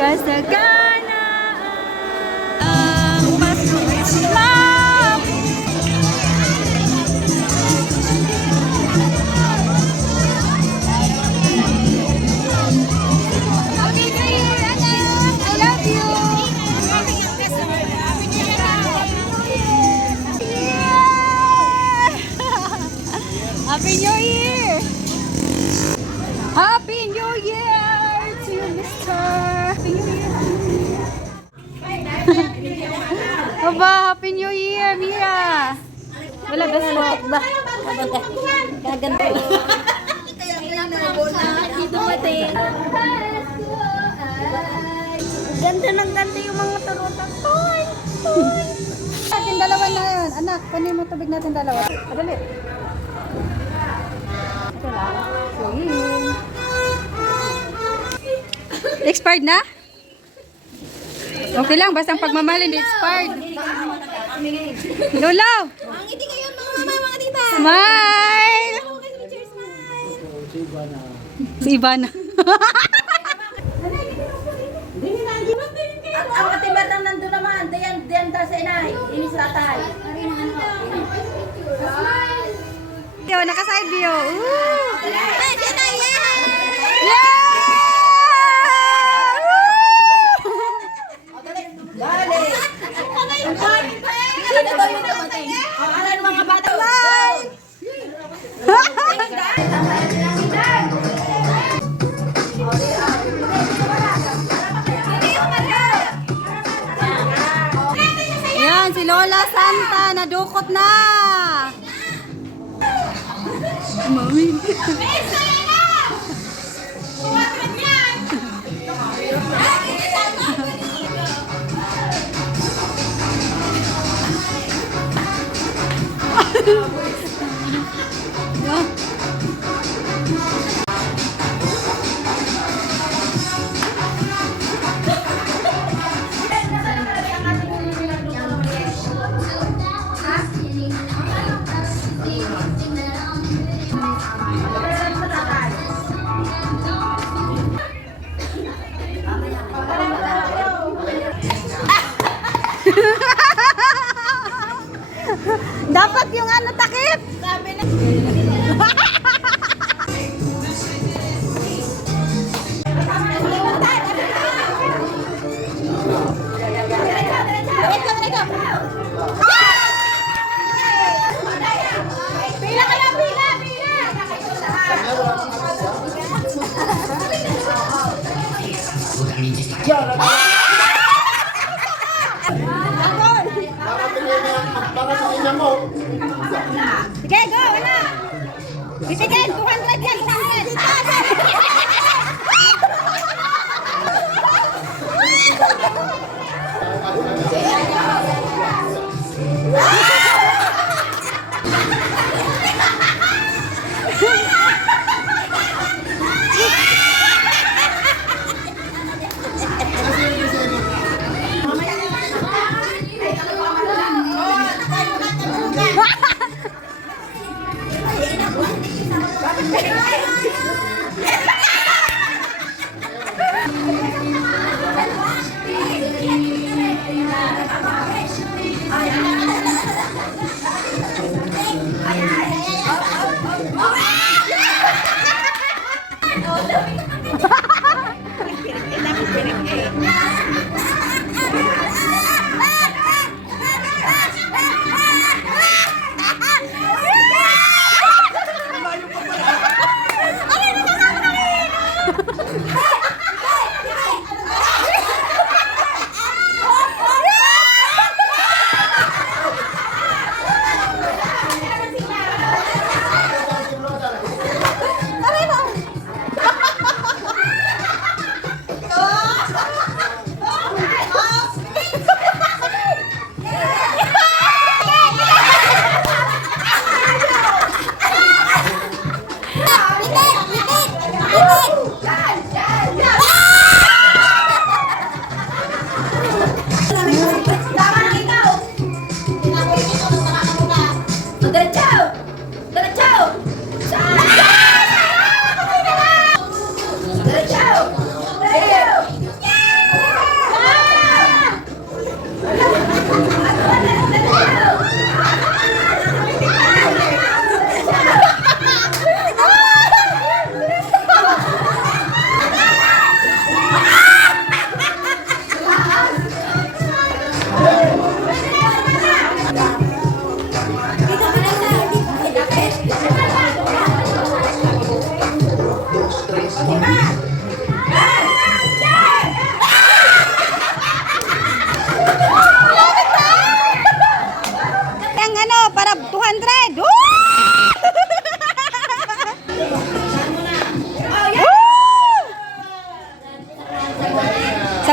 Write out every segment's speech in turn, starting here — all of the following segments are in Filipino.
Kasagana ang pag-islap. Happy New Year, anak! I love you! Happy New Year! Happy New Year to you, Mr. Happy New Year. Aba, Happy New Year, Mia. Wala ba sa ba? Gaganda. Dumating. Ganda ng ganda yung mga turutan. Toy! Toy! Natin dalawa na yun. Anak, kanin mo tubig natin dalawa. Madali. Ito lang. Expired na? Okay lang, basta ang pagmamahal hindi expired. Lulaw! Ang ngiti ngayon mga mama, mga tita. Smile! Si Ivana. Ang ating batang nandun naman, diyan ta sa inay, inis ratay. Yo, naka-side view. Ooh! Ay, diyan na, Yeah! Dali! Ano mga bata? Yan, si Lola Santa, nadukot na. Mami. Dapat yung ano takip. Sabi na. Pila ka lang, pila, pila. Sige, go, wala. Bitigin, 200 yan, 200.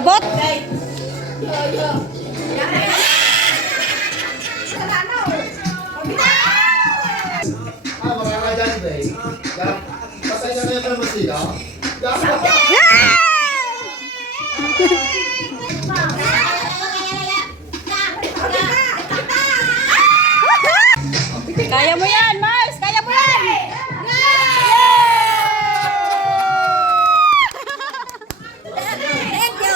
Abot? Wala ka dyan, babe. Pasensya na yung masila. Kaya mo yan, Mars! Kaya mo yan! Thank you.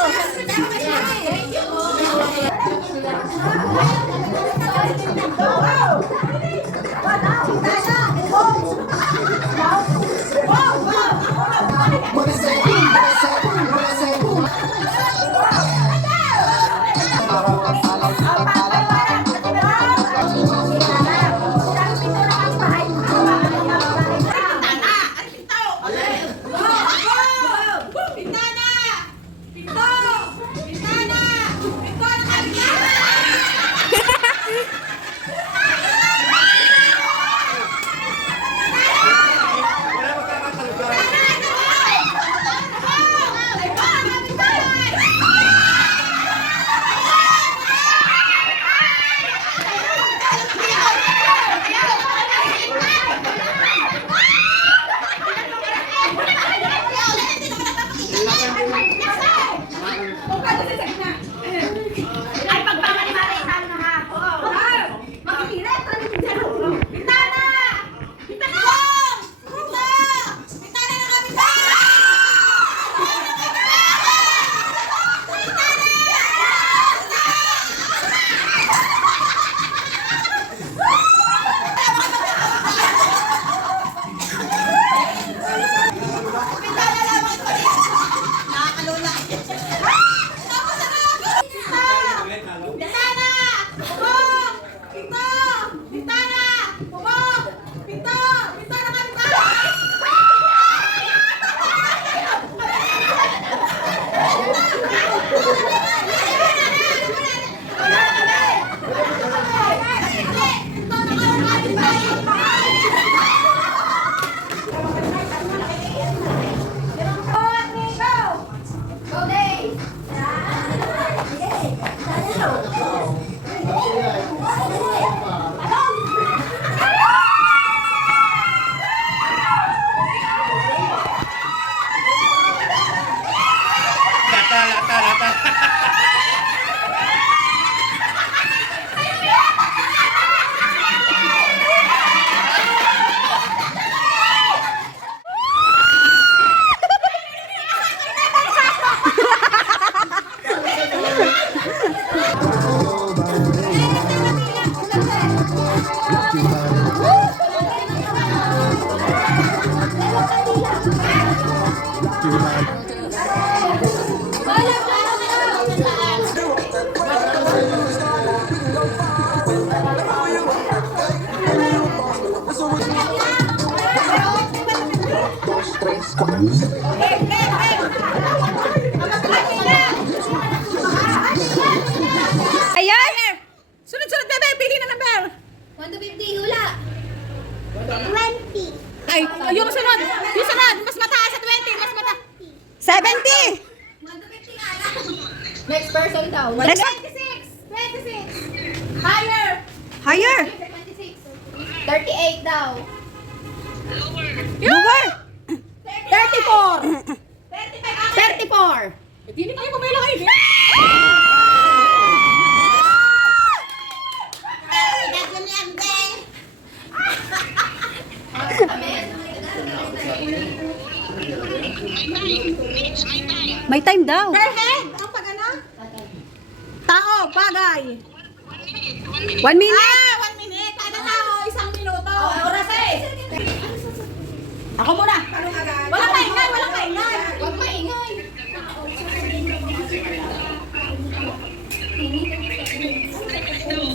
Ayan! Sunod-sunod, bebe! Pili na number! 1 to 50, hula. 20. Ay, yung sunod! Yung sunod! Mas mataas sa 20! Mas mataas! 70! 1 to 50 nga lang. Next person daw. Next. 26. Higher. Higher! 26. 38 daw. Lower! 34. 34. Hindi na kayo pumila kayo. May time daw. Perfect. Ang pag ano? Tao, bagay. 1 minute. 1 minute. Kada tao, 1 minuto. Oras eh. Ako muna. Walang kaingay, walang kaingay. Huwag maingay.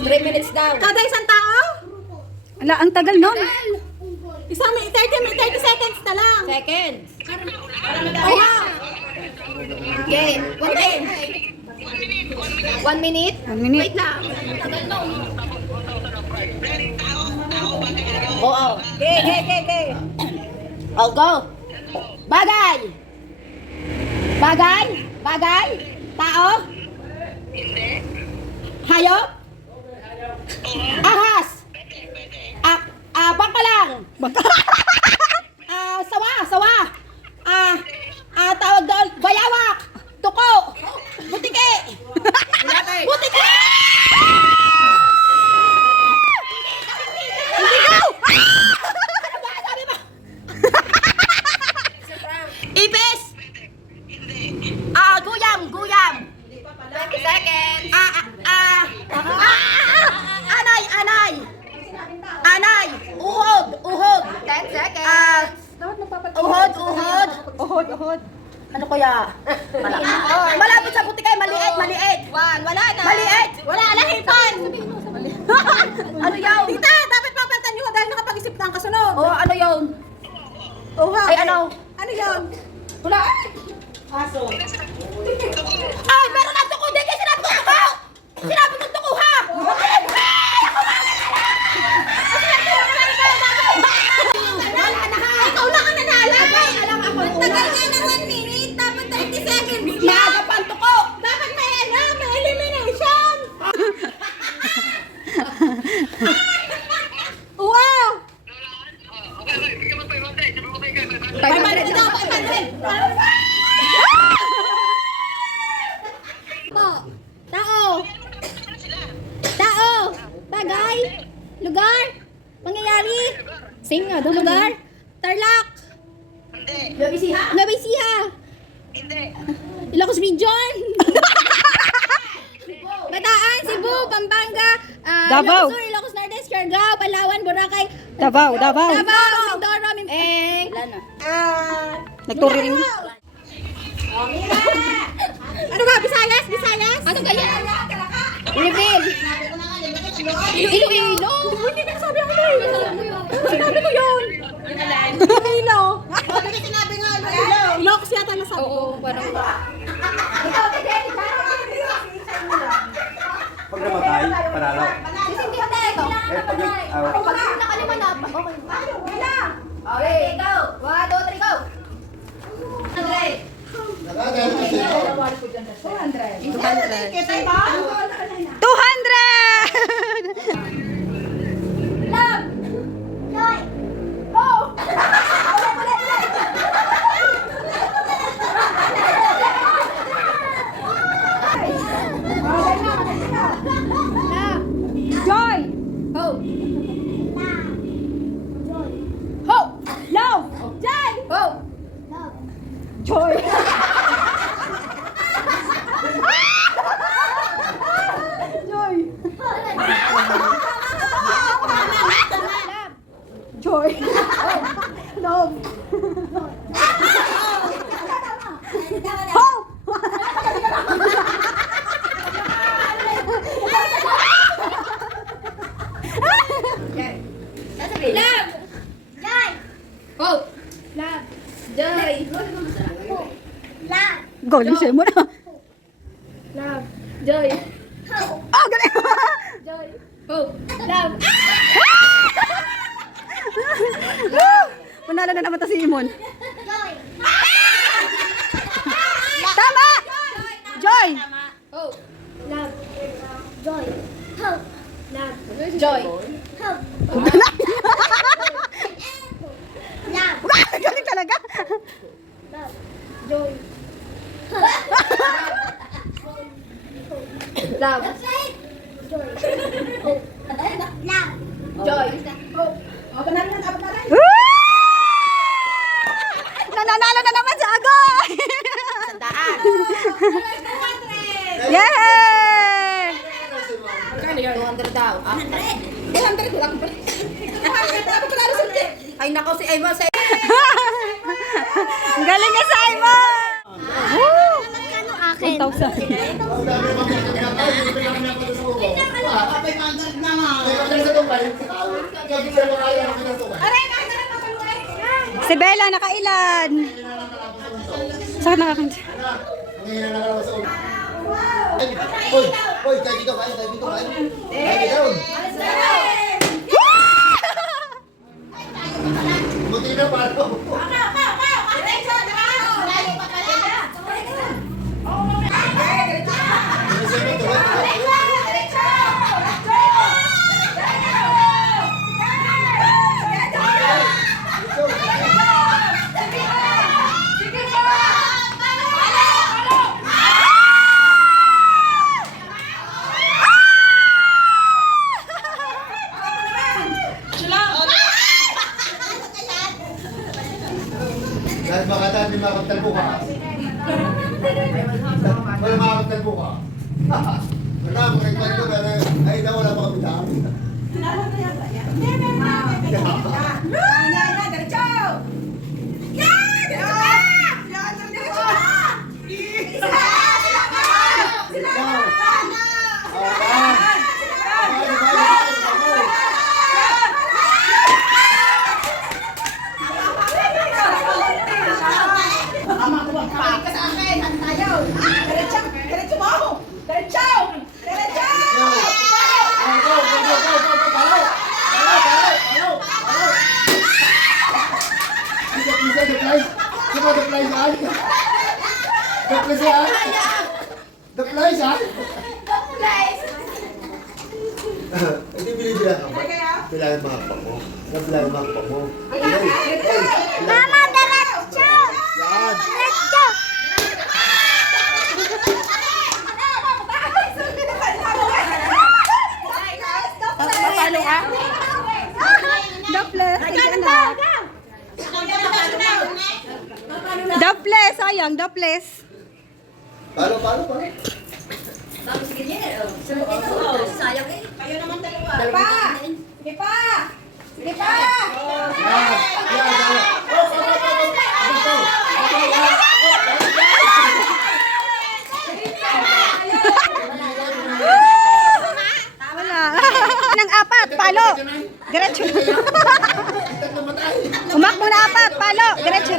3 minutes daw. Kada isang tao? Ala, ang tagal nun. 30 seconds na lang. Seconds. Ayan. Okay. 1 minute? 1 minute. Wait lang. Oo. Okay. I'll go. Bagay. Bagay. Bagay. Tao. Tao? Hayop? Ahas? Bangka lang. Sawa. Tawag doon, bayawak. Tuko. Butike. Butike. Hindi ko. Ano ba? Sabi mo? Ipis. Guyam. 20 seconds. Anay. Uhod. 10 seconds. Uhod. Ano kaya? Malapit sa butikay, maliit. Wala na. Maliit. Wala, lahipan. Ano yun? Tita, dapat papalitan nyo dahil nakapag-isip na ang kasunod. Ano yun? Ay, ano? Ano yun? Wala. Aso. Ay, meron na tuko. Hindi kayo sinabi ko tuko. Sinabi ko tuko, ha? Wala na, ha? Ikaw lang ang nanalo. Alam ako. Tagal nga ng 1 minute. Dapat 30 seconds. Maaga pa ang tuko. Dapat may elimination. Wow! 500 daw, 500! Tao! Bagay! Lugar! Pangyayari! Same nga, doon lugar! Tarlac! Nueva Ecija! Ilocos Region! Bataan, Cebu, Pampanga, Davao. Ilocos Sur, Ilocos Norte, Siargao, Palawan, Boracay, Davao. Mindoro, Nagturing. Ano ba? Visayas? Ano kaya? Reveal. Iloilo. Hindi ka sabi ako Sinabi ko yun. Iloilo. Bakit sinabi nga Iloilo? Ilocos yata nasabi ko. Oo, parang. Pag namatay, panalo. Hindi ka tayo. Pag nakalima na. Okay, go. 1, 2, 3, go. Nakagalit kasi ito. 200! Love. Joy. Go. Joy! Hope. Love! Joy. Hope. Joy! Joy! Love! Hope! Love. Joy. Hope. Love. Joy. Love. Galing siya mo na. Love. Joy. Oh, galing! Joy. Hope. Love. Panalo na naman to si Imon. Joy. Tama! Joy! Hope. Love. Joy. Hope. Love. Joy. Hope. Love. Galing talaga. Love. Joy. Love. Joy. Hope. Love. Joy. Hope. Woo! Nananalo na naman si Agoy! Sandaan. Yay! 200 daw. 200 ko lang. Ay nako si Emma sa Ang galing nga sa Imon! Woo! 1,000. Ang dami mga pinagkakataon, yung pinagkakataon sa ulo. Sa tumpay, gabi sa mga ayaw ng pinagkakataon. Si Bella, nakailan? Saan nakakanta? Nangyayari na naman sa ulo. Hoy, tayo dito, kain. Tayo dito. Buti na palo. Wala makakagtal mo ka. Wala, makikita ko pero ay na wala pa kami dami. The flies, ha? Hindi binibilang ka ba? Bilangan mga pa mo. Nabilangan mga pa mo. Mama, diretso! Yan! Diretso! Paano ka? Doples, sige na. Doples, sayang, doples. Paano? Wala. Nang apat, palo. Diretso. Umakbo na apat, palo. Diretso.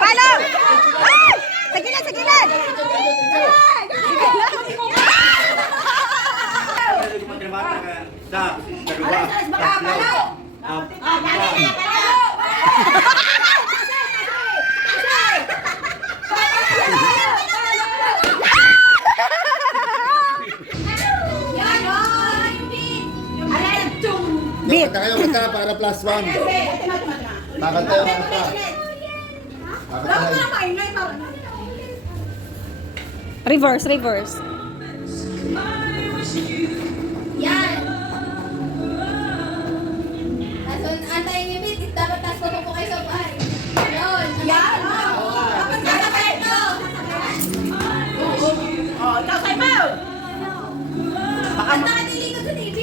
Palo. Ay! Sa gilid, sa gilid. Beat. Kanta kayo, kanta para plus one. Kakanta yung kanta. Reverse, reverse. Yan. Antayin niyo, Bit. Dapat tas ko po kayo sa bahay. Yun. Yan. Dapat kakapit to. Oh, ikaw sa'yo mo! Ba't nakatilig ko sa TV?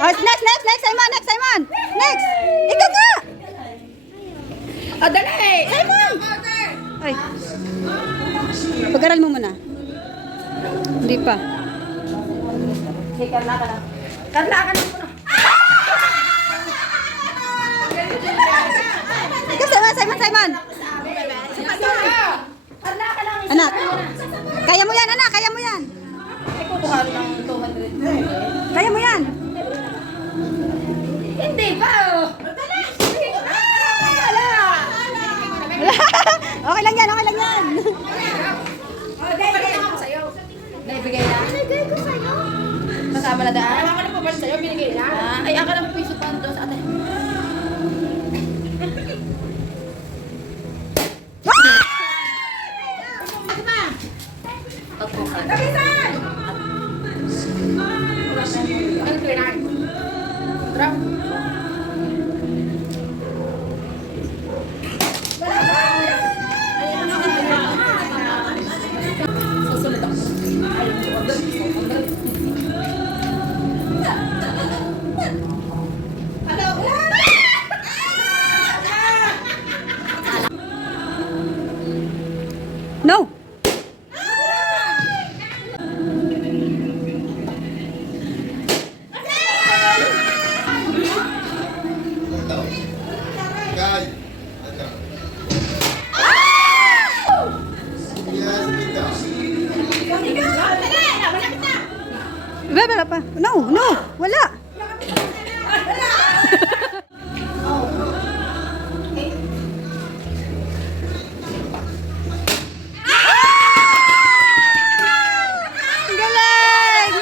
Oh, next, Simon. Next. Ikaw nga. Oh, dali! Simon. Ay. Pag-aral mo muna. Hindi pa. Sige, Carla ka na. Carla ka na muna. Ikaw, Simon. Carla ka lang. Anak. Kaya mo yan, anak. Kaya mo yan. Ay, kukuha rin ng 200. Kaya mo yan. Hindi pa, oh. Okay lang yan. Bigay na ako sa'yo. Naibigay na? Binigay ko sa'yo. Kasama na daan? Wala ka na po ba sa'yo? Binigay na? Ay, ang ka na po piso pa doon sa atin. Kapitan! Ano ito yun? Drop. Susunod ako. Wala pa. No, wala. Galing!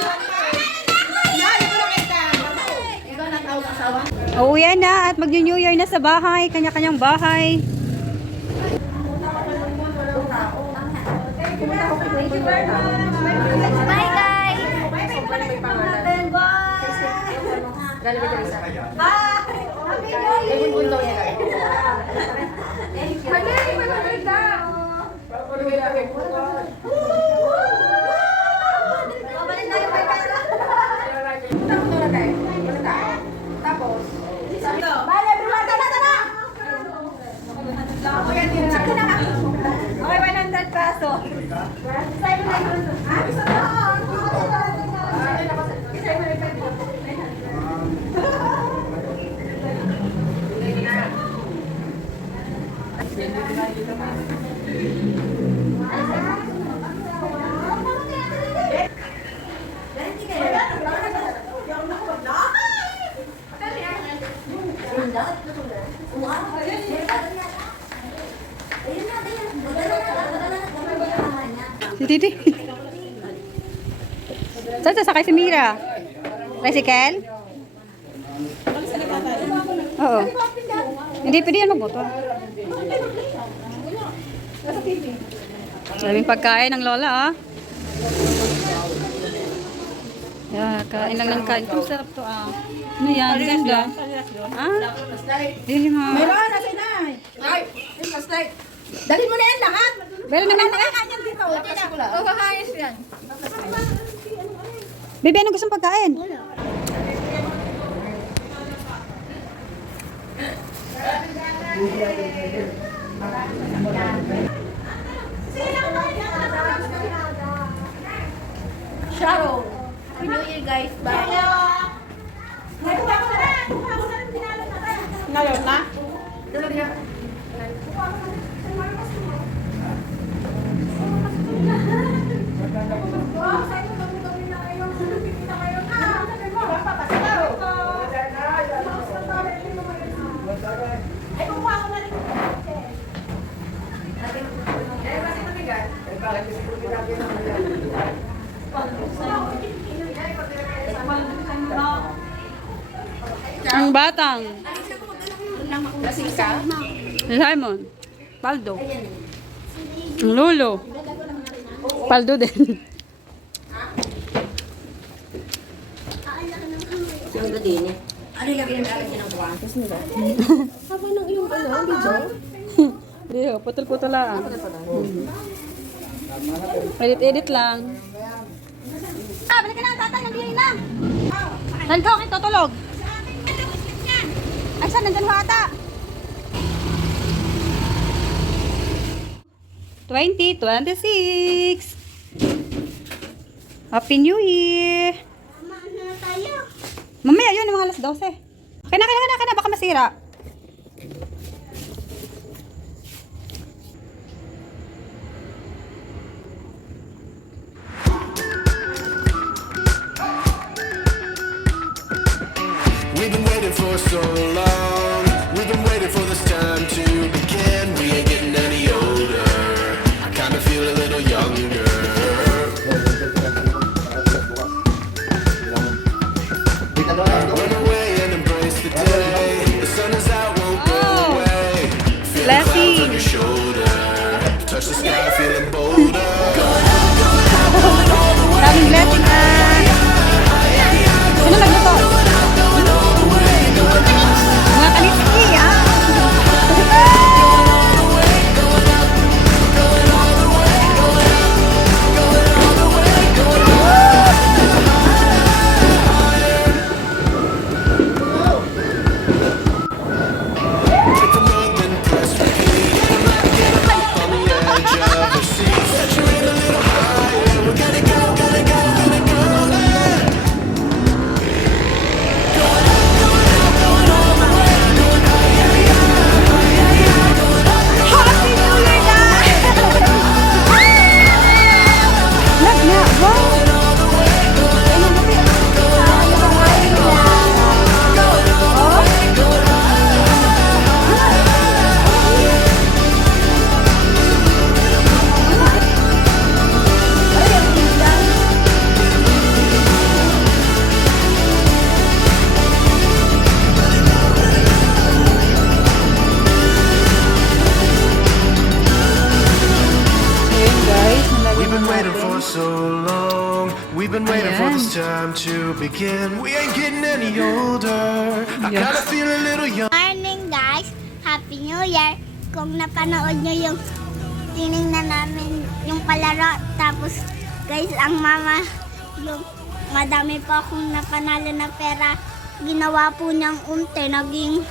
Uuwi na at mag-New Year na sa bahay, kanya-kanyang bahay. Bye guys! Okay, 100 peso. Si Titi. Saan sasakay si Mira? Tricycle? Oo. Hindi pwede yan magmotor. Maraming pagkain ng lola, ah. Yeah, kain lang ng kain. Ito, sarap to, ah. Ano yan? Ganda. Ah? Dili mo. Meron, nasa inay. Ay, plastic. Dali mo na yan lahat. Meron naman. Kanya dito. O, kakayos yan. Baby, anong gustong pagkain? Sharon. Happy New Year guys. Bye. Ngayon na? Ang batang. Lasing ka? Simon. Paldo. Ang lolo. Paldo din. Yung gadini. Ano yung ginagawa ng kwantos nila? Haba ng iyong video? Hindi, putol-putol lang. Edit-edit lang. Ah, balik ka na, tatay. Nandiyan na. Saan ka? Okay, tutulog. Ay, saan? Nandyan ho ata. 2026. Happy New Year. Mamaya yun, mga alas 12. Kaya na, baka masira. We've been waiting for so long. We've been waiting for this time to begin. We ain't getting any older. I kinda feel a little younger. Run away and embrace the day. The sun is out, won't go away. Feel the clouds on your shoulder. Touch the sky, feeling bolder. Maraming blessing ah. Sino nagluto? Mga kaliski ah. Take a month and press repeat. time to begin. We ain't getting any older. I kinda feel a little young. Morning guys! Happy New Year! Kung napanood nyo yung tinignan namin yung palaro, tapos guys, ang mama, yung madami pa akong napanalo na pera, ginawa po niyang unti, naging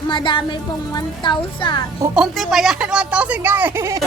madami pong 1,000. Unti pa yan, 1,000 nga eh.